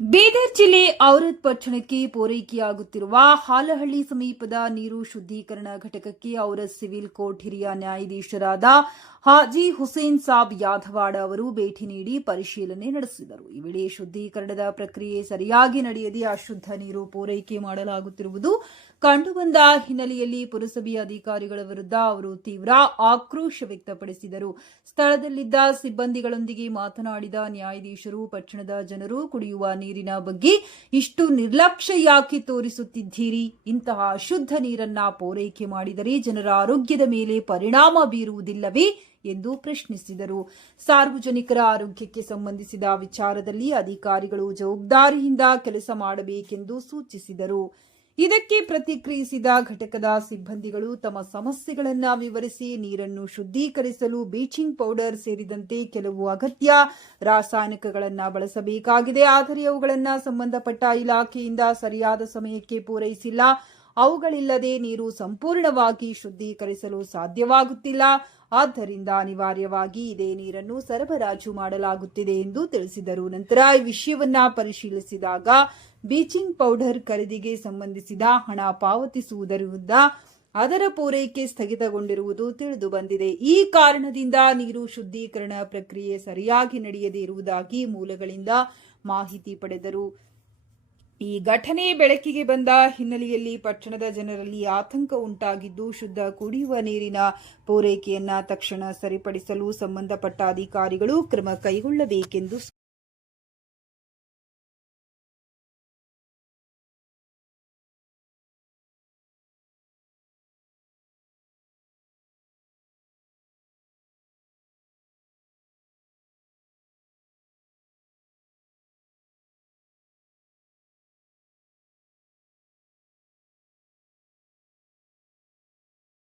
ಬೀದರ್ ಜಿಲ್ಲೆ ಔರಾದ್ ಪಟ್ಟಣಕ್ಕೆ ಪೂರೈಕೆಯಾಗುತ್ತಿರುವ ಹಾಲಹಳ್ಳಿ ಸಮೀಪದ ನೀರು ಶುದ್ದೀಕರಣ ಘಟಕಕ್ಕೆ ಔರಾದ್ ಸಿವಿಲ್ ಕೋರ್ಟ್ ಹಿರಿಯ ನ್ಯಾಯಾಧೀಶರಾದ ಹಾಜಿ ಹುಸೇನ್ ಸಾಬ್ ಯಾದವಾಡ ಅವರು ಭೇಟಿ ನೀಡಿ ಪರಿಶೀಲನೆ ನಡೆಸಿದರು. ಈ ವೇಳೆ ಶುದ್ದೀಕರಣದ ಪ್ರಕ್ರಿಯೆ ಸರಿಯಾಗಿ ನಡೆಯದೆ ಅಶುದ್ಧ ನೀರು ಪೂರೈಕೆ ಮಾಡಲಾಗುತ್ತಿರುವುದು ಕಂಡುಬಂದ ಹಿನ್ನೆಲೆಯಲ್ಲಿ ಪುರಸಭೆಯ ಅಧಿಕಾರಿಗಳ ವಿರುದ್ಧ ಅವರು ತೀವ್ರ ಆಕ್ರೋಶ ವ್ಯಕ್ತಪಡಿಸಿದರು. ಸ್ಥಳದಲ್ಲಿದ್ದ ಸಿಬ್ಬಂದಿಗಳೊಂದಿಗೆ ಮಾತನಾಡಿದ ನ್ಯಾಯಾಧೀಶರು, ಪಟ್ಟಣದ ಜನರು ಕುಡಿಯುವ ನೀರಿನ ಬಗ್ಗೆ ಇಷ್ಟು ನಿರ್ಲಕ್ಷ್ಯ ಯಾಕೆ ತೋರಿಸುತ್ತಿದ್ದೀರಿ? ಇಂತಹ ಅಶುದ್ಧ ನೀರನ್ನ ಪೂರೈಕೆ ಮಾಡಿದರೆ ಜನರ ಆರೋಗ್ಯದ ಮೇಲೆ ಪರಿಣಾಮ ಬೀರುವುದಿಲ್ಲವೇ ಎಂದು ಪ್ರಶ್ನಿಸಿದರು. ಸಾರ್ವಜನಿಕರ ಆರೋಗ್ಯಕ್ಕೆ ಸಂಬಂಧಿಸಿದ ವಿಚಾರದಲ್ಲಿ ಅಧಿಕಾರಿಗಳು ಜವಾಬ್ದಾರಿಯಿಂದ ಕೆಲಸ ಮಾಡಬೇಕೆಂದು ಸೂಚಿಸಿದರು. ಇದಕ್ಕೆ ಪ್ರತಿಕ್ರಿಯಿಸಿದ ಘಟಕದ ಸಿಬ್ಬಂದಿಗಳು ತಮ್ಮ ಸಮಸ್ಯೆಗಳನ್ನು ವಿವರಿಸಿ ನೀರನ್ನು ಶುದ್ದೀಕರಿಸಲು ಬ್ಲೀಚಿಂಗ್ ಪೌಡರ್ ಸೇರಿದಂತೆ ಕೆಲವು ಅಗತ್ಯ ರಾಸಾಯನಿಕಗಳನ್ನು ಬಳಸಬೇಕಾಗಿದೆ. ಆದರೆ ಅವುಗಳನ್ನು ಸಂಬಂಧಪಟ್ಟ ಇಲಾಖೆಯಿಂದ ಸರಿಯಾದ ಸಮಯಕ್ಕೆ ಪೂರೈಸಿಲ್ಲ. ಅವುಗಳಿಲ್ಲದೆ ನೀರು ಸಂಪೂರ್ಣವಾಗಿ ಶುದ್ದೀಕರಿಸಲು ಸಾಧ್ಯವಾಗುತ್ತಿಲ್ಲ. ಆದ್ದರಿಂದ ಅನಿವಾರ್ಯವಾಗಿ ಇದೇ ನೀರನ್ನು ಸರಬರಾಜು ಮಾಡಲಾಗುತ್ತಿದೆ ಎಂದು ತಿಳಿಸಿದರು. ನಂತರ ಈ ವಿಷಯವನ್ನ ಪರಿಶೀಲಿಸಿದಾಗ ಬ್ಲೀಚಿಂಗ್ ಪೌಡರ್ ಖರೀದಿಗೆ ಸಂಬಂಧಿಸಿದ ಹಣ ಪಾವತಿಸುವುದರಿಂದ ಅದರ ಪೂರೈಕೆ ಸ್ಥಗಿತಗೊಂಡಿರುವುದು ತಿಳಿದು ಬಂದಿದೆ. ಈ ಕಾರಣದಿಂದ ನೀರು ಶುದ್ದೀಕರಣ ಪ್ರಕ್ರಿಯೆ ಸರಿಯಾಗಿ ನಡೆಯದೇ ಇರುವುದಾಗಿ ಮೂಲಗಳಿಂದ ಮಾಹಿತಿ ಪಡೆದರು. ಈ ಘಟನೆ ಬೆಳಕಿಗೆ ಬಂದ ಹಿನ್ನೆಲೆಯಲ್ಲಿ ಪಟ್ಟಣದ ಜನರಲ್ಲಿ ಆತಂಕ ಉಂಟಾಗಿದ್ದು, ಶುದ್ಧ ಕುಡಿಯುವ ನೀರಿನ ಪೂರೈಕೆಯನ್ನು ತಕ್ಷಣ ಸರಿಪಡಿಸಲು ಸಂಬಂಧಪಟ್ಟ ಅಧಿಕಾರಿಗಳು ಕ್ರಮ ಕೈಗೊಳ್ಳಬೇಕೆಂದು